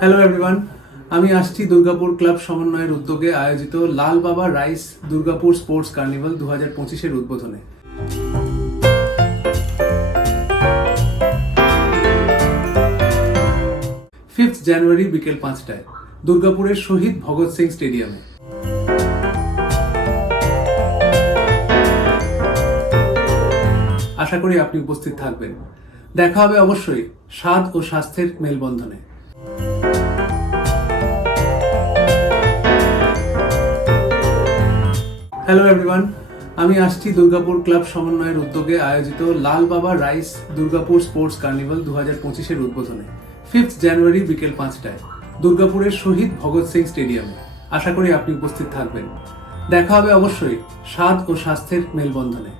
Hello everyone আমি আসছি Durgapur club সমন্বয়ের উদ্যোগে আয়োজিত লাল বাবা রাইস দুর্গাপুর স্পোর্টস কার্নিভাল দু হাজার পঁচিশের উদ্বোধনে। ফিফথ জানুয়ারি বিকেল পাঁচটায় দুর্গাপুরের শহীদ ভগৎ সিং স্টেডিয়ামে। আশা করি আপনি উপস্থিত থাকবেন। দেখা হবে অবশ্যই স্বাদ ও স্বাস্থ্যের মেলবন্ধনে। হ্যালো এভরিওয়ান আমি আসছি দুর্গাপুর ক্লাব সমন্বয়ের উদ্যোগে আয়োজিত লাল বাবা রাইস দুর্গাপুর স্পোর্টস কার্নিভাল দু হাজার পঁচিশের উদ্বোধনে ফিফথ জানুয়ারি বিকেল পাঁচটায়, দুর্গাপুরের শহীদ ভগৎ সিং স্টেডিয়ামে। আশা করি আপনি উপস্থিত থাকবেন। দেখা হবে অবশ্যই স্বাদ ও স্বাস্থ্যের মেলবন্ধনে।